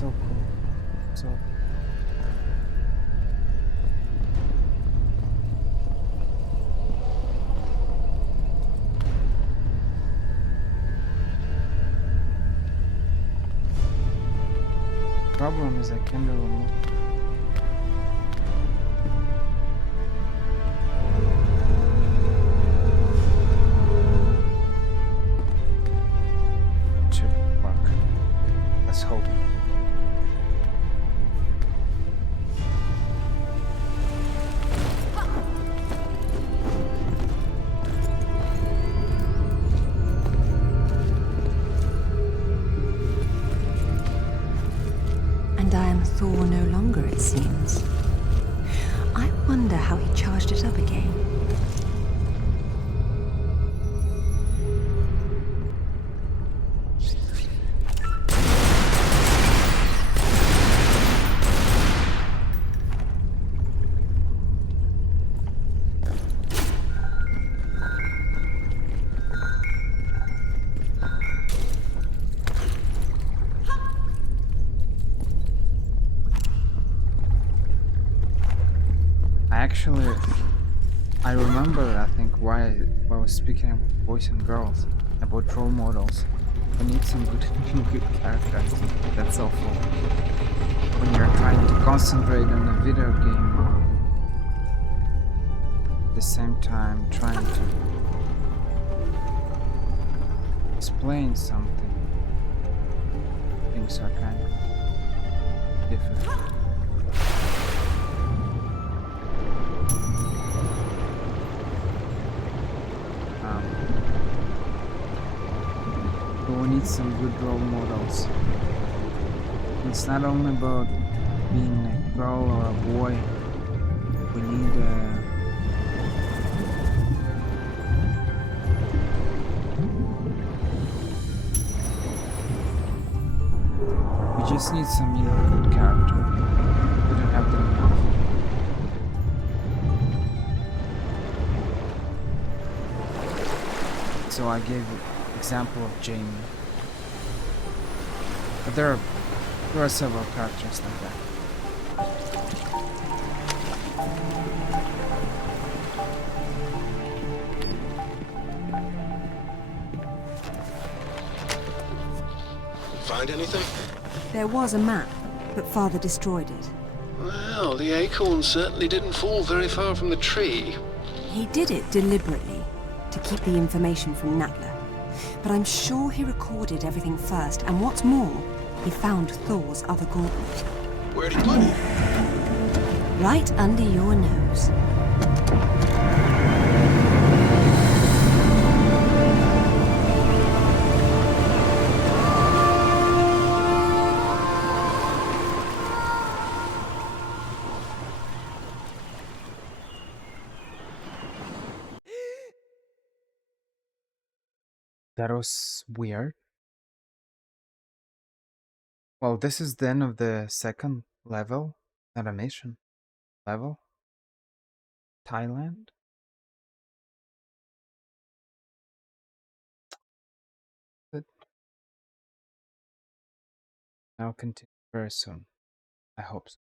So cool. So problem is I can't really move. Should work. Let's hope. And I am Thor no longer, it seems. I wonder how he charged it up again. Actually, I remember, I think, why I was speaking about boys and girls, about role models. We need some good, good characters. That's awful. When you're trying to concentrate on a video game, at the same time trying to explain something, things are kind of difficult. But we need some good role models. It's not only about being a girl or a boy. We need we just need some, good character. We don't have them enough. So I gave example of Jamie. But there are several characters like that. Find anything? There was a map, but Father destroyed it. Well, the acorn certainly didn't fall very far from the tree. He did it deliberately, to keep the information from Natla. But I'm sure he recorded everything first, and what's more, he found Thor's other gauntlet. Where'd he put it? Right under your nose. That was weird. Well, this is the end of the second level, not a mission level. Thailand. But I'll continue very soon. I hope so.